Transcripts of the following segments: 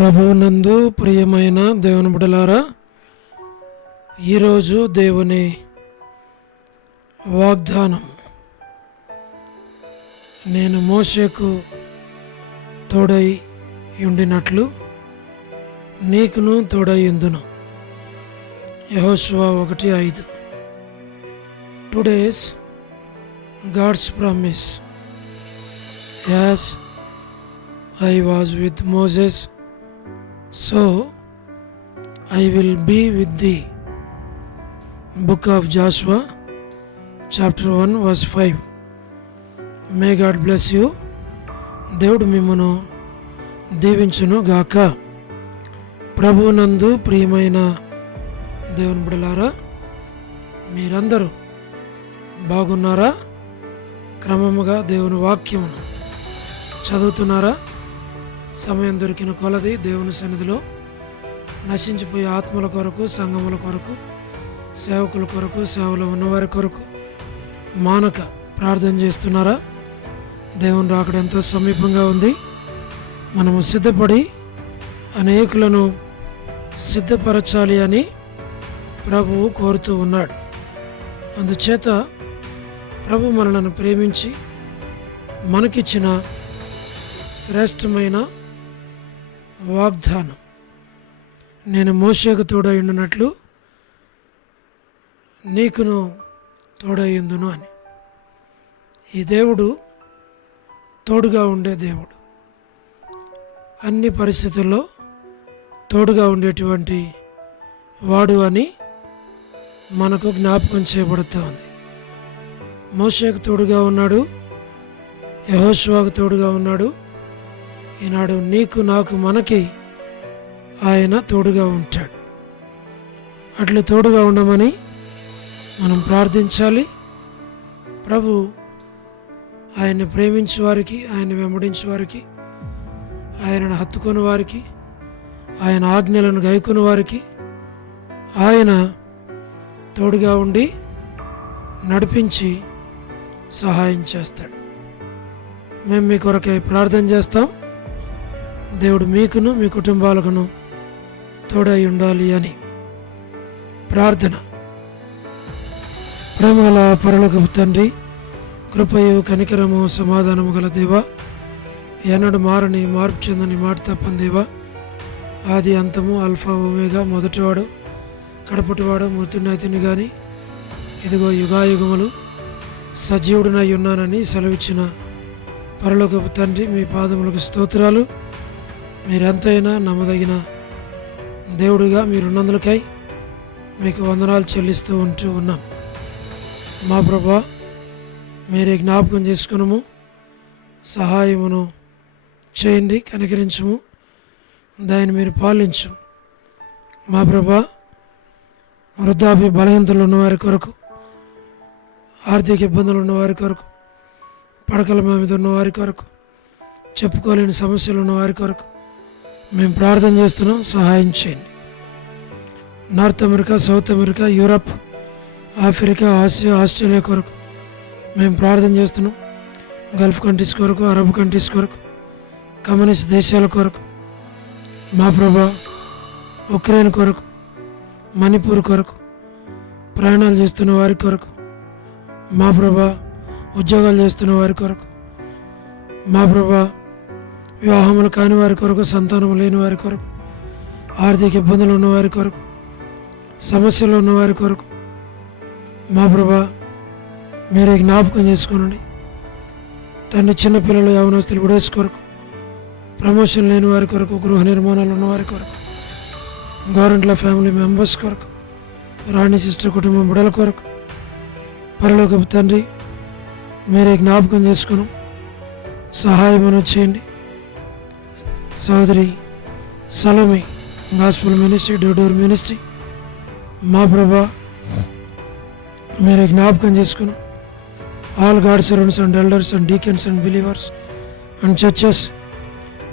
ప్రభువునందు ప్రియమైన దేవుని బిడ్డలారా, ఈరోజు దేవుని వాగ్దానం, నేను మోషేకు తోడై ఉండినట్లు నీకును తోడై ఉందును. యెహోషువ 1:5. Today's God's promise, as I was with Moses, so I will be with thee. Book of Joshua, chapter 1, verse 5. May God bless you. దేవుడు మిమ్మును దీవించును గాక. ప్రభువునందు ప్రియమైన దేవుని బిడ్డలారా, మీరందరూ బాగున్నారా? క్రమముగా దేవుని వాక్యమును చదువుతున్నారా? సమయం దొరికిన కొలది దేవుని సన్నిధిలో నశించిపోయే ఆత్మల కొరకు, సంఘముల కొరకు, సేవకుల కొరకు, సేవలో ఉన్నవారి కొరకు మానక ప్రార్థన చేస్తున్నారా? దేవుని రాకడ ఎంతో సమీపంగా ఉంది. మనము సిద్ధపడి అనేకులను సిద్ధపరచాలి అని ప్రభువు కోరుతూ ఉన్నాడు. అందుచేత ప్రభు మనలను ప్రేమించి మనకిచ్చిన శ్రేష్టమైన వాగ్దానం, నేను మోషేకు తోడై ఉండినట్లు నీకును తోడై ఉందును అని. ఈ దేవుడు తోడుగా ఉండే దేవుడు, అన్ని పరిస్థితుల్లో తోడుగా ఉండేటువంటి వాడు అని మనకు జ్ఞాపకం చేయబడుతూ ఉంది. మోషేకు తోడుగా ఉన్నాడు, యెహోషువకు తోడుగా ఉన్నాడు. ఈనాడు నీకు, నాకు, మనకి ఆయన తోడుగా ఉంటాడు. అట్లు తోడుగా ఉండమని మనం ప్రార్థించాలి. ప్రభు ఆయన్ని ప్రేమించే వారికి, ఆయన వెంబడించే వారికి, ఆయనను హత్తుకుని వారికి, ఆయన ఆజ్ఞలను గైకుని వారికి ఆయన తోడుగా ఉండి నడిపించి సహాయం చేస్తాడు. మేము మీ కొరకై ప్రార్థన చేస్తాం. దేవుడు మీకును మీ కుటుంబాలకును తోడై ఉండాలి అని ప్రార్థన. ప్రేమగల పరలోకపు తండ్రి, కృపయు కనికరము సమాధానము గల దేవా, ఎన్నడు మారని మార్పు చెందని మాట తప్పని దేవా, ఆది అంతము, అల్ఫా ఒమేగా, మొదటివాడు కడపటివాడు, మృతునైతిని కానీ ఇదిగో యుగాయుగములు సజీవుడినై ఉన్నానని సెలవిచ్చిన పరలోకపు తండ్రి, మీ పాదములకు స్తోత్రాలు. మీరెంతైనా నమ్మదగిన దేవుడిగా మీరున్నందులకై మీకు వందనాలు చెల్లిస్తూ ఉన్నాం. మా ప్రభా, మీరే జ్ఞాపకం చేసుకునము, సహాయమును చేయండి, కనికరించము, దాన్ని మీరు పాలించు. మా ప్రభా, వృద్ధాప్య బలహీనతలు ఉన్నవారి కొరకు, ఆర్థిక ఇబ్బందులు ఉన్నవారి కొరకు, పడకల మీద ఉన్నవారి కొరకు, చెప్పుకోలేని సమస్యలు ఉన్నవారి కొరకు మేము ప్రార్థన చేస్తున్నాం. సహాయం చేయండి. North America, south America, Europe, Africa, Asia, Australia కొరకు మేము ప్రార్థన చేస్తున్నాం. గల్ఫ్ కంట్రీస్ కొరకు, అరబ్ కంట్రీస్ కొరకు, కమ్యూనిస్ట్ దేశాల కొరకు, మా ప్రభా, ఉక్రెయిన్ కొరకు, మణిపూర్ కొరకు, ప్రయాణాలు చేస్తున్న వారి కొరకు, మా ప్రభా, ఉద్యోగాలు చేస్తున్న వారి కొరకు, మా ప్రభా, వివాహములు కాని వారి కొరకు, సంతానం లేని వారి కొరకు, ఆర్థిక ఇబ్బందులు ఉన్నవారి కొరకు, సమస్యలు ఉన్నవారి కొరకు, మా ప్రభా, మీరే జ్ఞాపకం చేసుకోనండి. తండ్రి, చిన్నపిల్లలు, యవనస్తులు విడోస్ కొరకు, ప్రమోషన్ లేని వారి కొరకు, గృహ నిర్మాణాలు ఉన్నవారి కొరకు, గవర్నమెంట్ల ఫ్యామిలీ మెంబర్స్ కొరకు, రాణి సిస్టర్ కుటుంబం బిడల కొరకు, పరలోకపు తండ్రి, మీరే జ్ఞాపకం చేసుకుని సహాయం చేయండి. సోదరి Salomi gospel ministry, door ministry, మా ప్రభా, మీరే జ్ఞాపకం చేసుకుని all God servants and elders and deacons and believers and churches,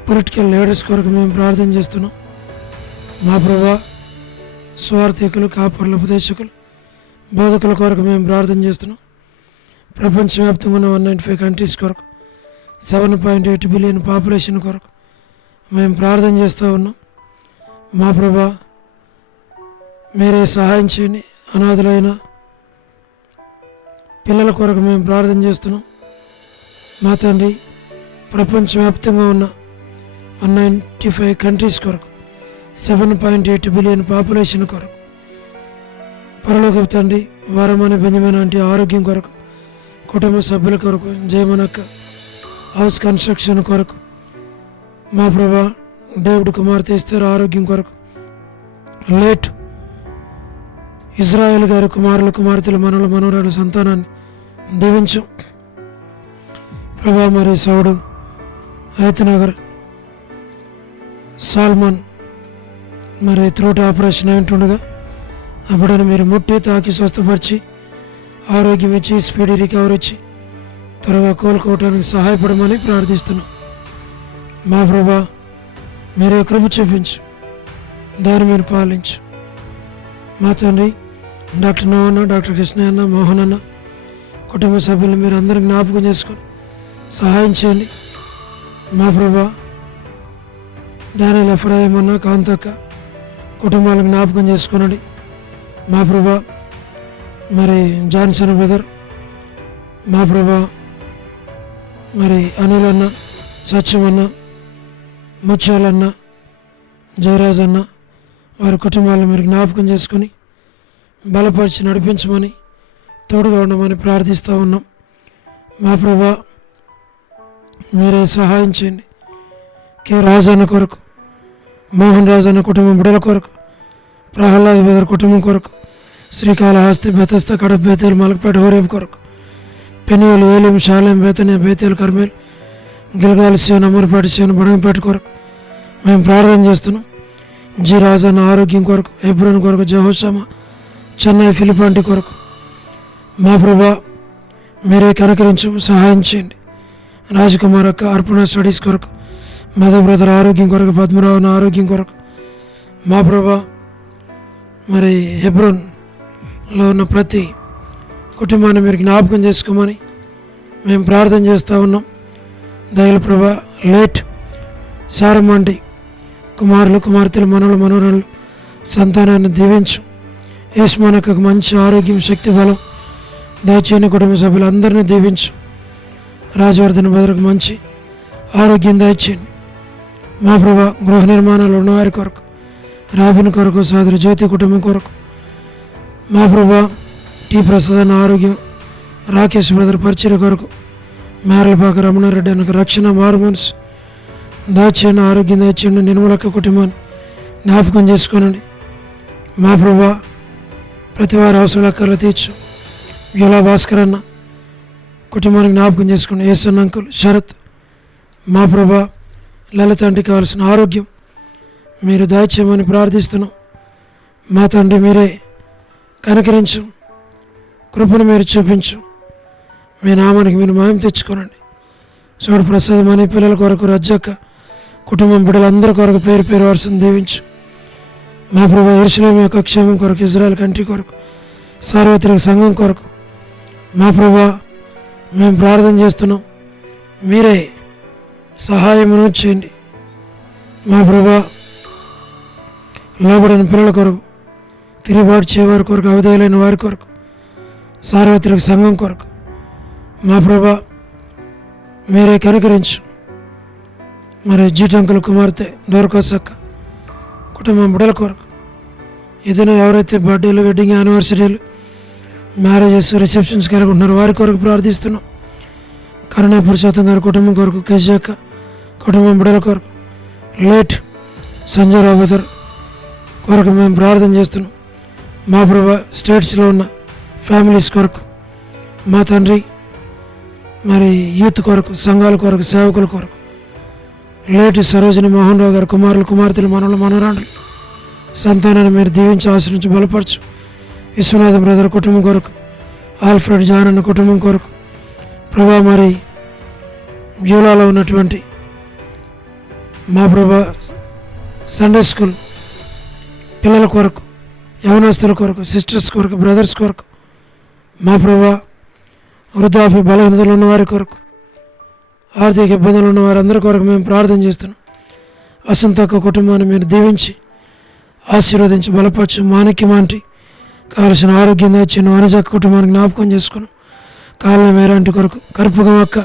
political leaders కొరకు మేము ప్రార్థన చేస్తున్నాం. మా ప్రభా, స్వార్థికులు, కాపర్లు, ఉపదేశకులు, బోధకుల కొరకు మేము ప్రార్థన చేస్తున్నాం. ప్రపంచవ్యాప్తంగా ఉన్న 195 కంట్రీస్ కొరకు, 7.8 బిలియన్ పాపులేషన్ కొరకు, మేము ప్రార్థన చేస్తూ ఉన్నాం. మా ప్రభా, మీరే సహాయం చేయండి. అనాథులైన పిల్లల కొరకు మేము ప్రార్థన చేస్తున్నాం. మా తండ్రి, ప్రపంచవ్యాప్తంగా ఉన్న 195 కంట్రీస్ కొరకు, 7.8 బిలియన్ పాపులేషన్ కొరకు, పరలోకపు తండ్రి వారమని బెంజమిన్ అంటే ఆరోగ్యం కొరకు, కుటుంబ సభ్యుల కొరకు, జయమనక్క హౌస్ కన్స్ట్రక్షన్ కొరకు, మా ప్రభా డేవిడ్ కుమార్తె ఇస్తారు ఆరోగ్యం కొరకు, లేట్ ఇజ్రాయెల్ గారి కుమారులు కుమార్తెలు మనవల మనవరాల సంతానాన్ని దీవించు ప్రభా. మరి సౌడు హైతనగర్ సాల్మన్ మరి త్రోట్ ఆపరేషన్ అయింటుండగా అప్పుడని మీరు ముట్టి తాకి స్వస్థపరిచి ఆరోగ్యం ఇచ్చి స్పీడీ రికవరీ ఇచ్చి త్వరగా కోలుకోవటానికి సహాయపడమని ప్రార్థిస్తున్నాం. మా ప్రభా, మీరే కృప చూపించు, దాన్ని మీరు పాలించు. మా తండ్రి, డాక్టర్ నవన్న, డాక్టర్ కృష్ణయ్య, మోహన్ అన్న కుటుంబ సభ్యులు మీరు అందరిని జ్ఞాపకం చేసుకొని సహాయం చేయండి. మా ప్రభా, డానియల్ ఎఫ్రాయిం అన్న, కాంతక్క కుటుంబాలను జ్ఞాపకం చేసుకోనండి. మా ప్రభా, మరి జాన్సన్ బ్రదర్, మా ప్రభా, మరి అనిల్ అన్న, సత్యం అన్న, ముత్యాలన్న, జయరాజ్ అన్న వారి కుటుంబాలను మీరు జ్ఞాపకం చేసుకొని బలపరిచి నడిపించమని తోడుగా ఉండమని ప్రార్థిస్తూ ఉన్నాం. మా ప్రభా, మీరే సహాయం చేయండి. కె రాజన్న కొరకు, మోహన్ రాజు అన్న కుటుంబం బిడ్డల కొరకు, ప్రహ్లాద్ బ్రదర్ కుటుంబం కొరకు, Srikalahasti, Bethesda, Kadapa, Bethel, Malakpet, Horeb కొరకు, Peniel, Elim, Shalem, Bethany, Bethel, Carmel, Gilgal, సేవన్, అమర్పేట, సేవన్, బడంగపేట కొరకు మేము ప్రార్థన చేస్తున్నాం. జి రాజన్న ఆరోగ్యం కొరకు, హెబ్రోన్ కొరకు, జహోషమ, చెన్నై, ఫిలిపాంటి కొరకు, మా ప్రభా మీరే కనకరించు, సహాయం చేయండి. రాజకుమార్ అక్క అర్పణ స్టడీస్ కొరకు, మధు బ్రదర్ ఆరోగ్యం కొరకు, పద్మరావు ఆరోగ్యం కొరకు, మా ప్రభా మరి హెబ్రోన్లో ఉన్న ప్రతి కుటుంబాన్ని మీరు జ్ఞాపకం చేసుకోమని మేము ప్రార్థన చేస్తూ ఉన్నాం. దయల ప్రభా, లేట్ సారమ్మంటి కుమారులు కుమార్తెలు మనవలు మనవరాళ్ళు సంతానాన్ని దీవించు. యేసుమనకు మంచి ఆరోగ్యం, శక్తి, బలం దయచేయని కుటుంబ సభ్యులందరినీ దీవించు. రాజవర్ధన భద్రకు మంచి ఆరోగ్యం దయచేయండి. మా ప్రభా, గృహ నిర్మాణాలు ఉన్నవారి కొరకు, రాబిన్ కొరకు, సోదరి జ్యోతి కుటుంబం కొరకు, మా ప్రభా టి ప్రసాద్ అన్న ఆరోగ్యం, రాకేష్ బ్రదర్ పరిచయ కొరకు, మేరలపాక రమణారెడ్డి అన్నకు రక్షణ, మారు మనసు దాచేయండి, ఆరోగ్యం దయచేయండి. నిర్మలక్క కుటుంబాన్ని జ్ఞాపకం చేసుకోనండి. మా ప్రభా ప్రతి వారి అవసరాల అక్కర్లు తీర్చు. యులా భాస్కర్ అన్న కుటుంబానికి జ్ఞాపకం చేసుకోండి. ఏసన్ అంకుల్, శరత్, మా ప్రభా లలిత అంటికి కావాల్సిన ఆరోగ్యం మీరు దయచేయమని ప్రార్థిస్తున్నాం. మా తండ్రి మీరే కనికరించు, కృపను మీరు చూపించు. మీ నామానికి మీరు మహిమ తెచ్చుకోనండి. సోడు ప్రసాదం అని పిల్లల కొరకు, రజ్జక్క కుటుంబం బిడ్డలందరి కొరకు పేరు పేరు వరుసను దీవించు. మా ప్రభా యెరూషలేము యొక్క క్షేమం కొరకు, ఇజ్రాయెల్ కంట్రీ కొరకు, సార్వత్రిక సంఘం కొరకు, మా ప్రభా మేము ప్రార్థన చేస్తున్నాం. మీరే సహాయమును చేయండి. మా ప్రభా లోబడిన పిల్లల కొరకు, తిరుగుబాటు చేయవారి కొరకు, అవధేయులైన వారి కొరకు, సార్వత్రిక సంఘం కొరకు, మా ప్రభా మీరే కనుకరించు. మరి జీటంకుల కుమార్తె డోర్కోసక్క కుటుంబం బిడ్డల కొరకు, ఏదైనా ఎవరైతే బర్త్డేలు, వెడ్డింగ్ యానివర్సరీలు, మ్యారేజెస్, రిసెప్షన్స్ కలిగి ఉంటున్నారో వారి కొరకు ప్రార్థిస్తున్నాం. కరుణా పురుషోత్తం గారి కుటుంబం కొరకు, కేజక్క కుటుంబం బిడ్డల కొరకు, లేట్ సంజయ్ రావు బ్రదర్ కొరకు మేము ప్రార్థన చేస్తున్నాం. మా ప్రభా స్టేట్స్లో ఉన్న ఫ్యామిలీస్ కొరకు, మా తండ్రి మరి యూత్ కొరకు, సంఘాల కొరకు, సేవకుల కొరకు, లేటి సరోజిని మోహన్ రావు గారు కుమారులు కుమార్తెలు మనవలు మనవరాండ్రులు సంతానాన్ని మీరు దీవించి ఆశ్రయించి బలపరచు. విశ్వనాథం బ్రదర్ కుటుంబం కొరకు, ఆల్ఫ్రెడ్ జాన్ అన్న కుటుంబం కొరకు ప్రభా, మరి యూలాలో ఉన్నటువంటి మా ప్రభా సండే స్కూల్ పిల్లల కొరకు, యవనస్తుల కొరకు, సిస్టర్స్ కొరకు, బ్రదర్స్ కొరకు, మా ప్రభా వృద్ధాప్య బలహీనతలు ఉన్నవారి కొరకు, ఆర్థిక ఇబ్బందులు ఉన్న వారందరి కొరకు మేము ప్రార్థన చేస్తున్నాం. వసంతక్క కుటుంబాన్ని మీరు దీవించి ఆశీర్వదించి బలపరచు. మాణిక్యమాంటి కావలసిన ఆరోగ్యం తెచ్చిన వనజక్క కుటుంబానికి జ్ఞాపకం చేసుకుని కాళ్ళ మేరాంటి కొరకు కర్పూరం అక్క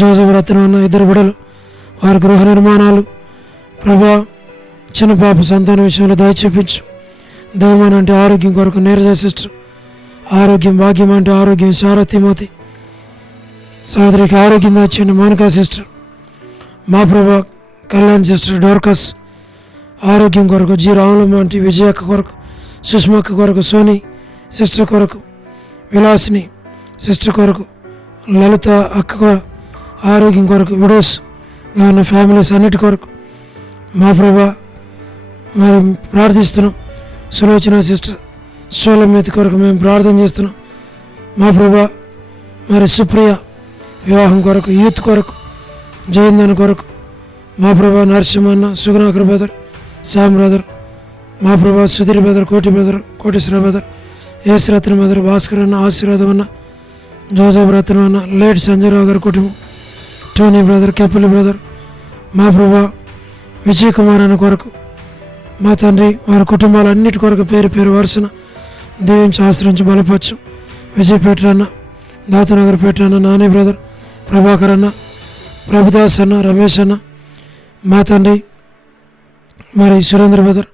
జోసఫ్ రత్నం అన్న ఇద్దరు బిడలు వారి గృహ నిర్మాణాలు ప్రభా చిన్న పాప సంతాన విషయంలో దయచేపించు. దైవమాన్ అంటే ఆరోగ్యం కొరకు నీరజ సిస్టర్ ఆరోగ్యం, భాగ్యం అంటే ఆరోగ్యం శారతిమతి సోదరికి ఆరోగ్యం తెచ్చండి. మోనికా సిస్టర్ మా ప్రభా కళ్యాణ్ సిస్టర్ డోర్కస్ ఆరోగ్యం కొరకు, జీ రాములమ్మ అంటే విజయక్క కొరకు, సుష్మక్క కొరకు, సోని సిస్టర్ కొరకు, విలాసిని సిస్టర్ కొరకు, లలిత అక్క ఆరోగ్యం కొరకు, విడోస్ ఉన్న ఫ్యామిలీస్ అన్నిటి కొరకు మా ప్రభా మరి ప్రార్థిస్తున్నాం. సులోచన సిస్టర్ సోలమేతి కొరకు మేము ప్రార్థన చేస్తున్నాం. మా ప్రభా మరి సుప్రియ వివాహం కొరకు, యూత్ కొరకు, జయందన్ కొరకు మా ప్రభా నరసింహన్న, సుగుణాకర్ బ్రదర్, శ్యామ్ బ్రదర్, మా ప్రభా సుధీర్ బ్రదర్, కోటి బ్రదర్, కోటేశ్వర బ్రదర్, ఎస్ రత్న బ్రదర్, భాస్కర్ అన్న, ఆశీర్వాదం అన్న, జోసఫ్ రత్నం అన్న, లేట్ సంజయరావు గారి కుటుంబం, టోనీ బ్రదర్, కెప్పలి బ్రదర్, మా ప్రభా విజయ్ కుమార్ అన్న కొరకు మా తండ్రి వారి కుటుంబాలన్నిటి కొరకు పేరు పేరు వరుసన దీవించి ఆశ్రయించి బలపరచు. విజయపేట అన్న, దాతనగర్ పేట అన్న, నాని బ్రదర్, ప్రభాకర్ అన్న, ప్రభుదాస్ అన్న, రమేష్ అన్న, మా తండ్రి మరి సురేంద్ర బ్రదర్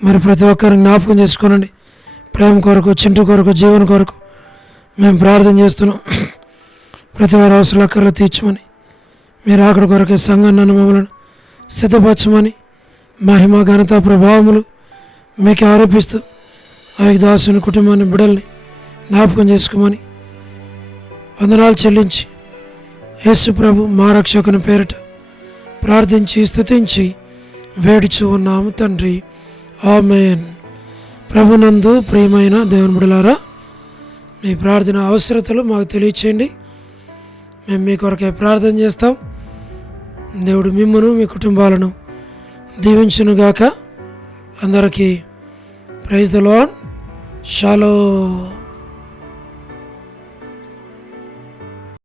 మరి ప్రతి ఒక్కరిని జ్ఞాపకం చేసుకోనండి. ప్రేమ కొరకు, చింటు కొరకు, జీవన కొరకు మేము ప్రార్థన చేస్తున్నాం. ప్రతి వారి అవసరాలు అక్కర్లు తీర్చమని, మీరు అక్కడి కొరకే సంఘాన్ని నన్ను మమ్మల్ని సిద్ధపరచమని, మహిమ ఘనత ప్రభావములు మీకు ఆరోపిస్తూ ఆ దాసుని కుటుంబాన్ని బిడ్డల్ని జ్ఞాపకం చేసుకోమని వందనాలు చెల్లించి యేసు ప్రభు మా రక్షకుని పేరిట ప్రార్థించి స్తుతించి వేడుచు ఉన్నాము తండ్రి, ఆమేన్. ప్రభునందు ప్రియమైన దేవుని బిడ్డలారా, మీ ప్రార్థన అవసరతలు మాకు తెలియచేయండి. మేము మీ కొరకే ప్రార్థన చేస్తాం. దేవుడు మిమ్మును మీ కుటుంబాలను దీవించునుగాక. అందరికీ ప్రైజ్ ద లార్డ్. షాలోమ్.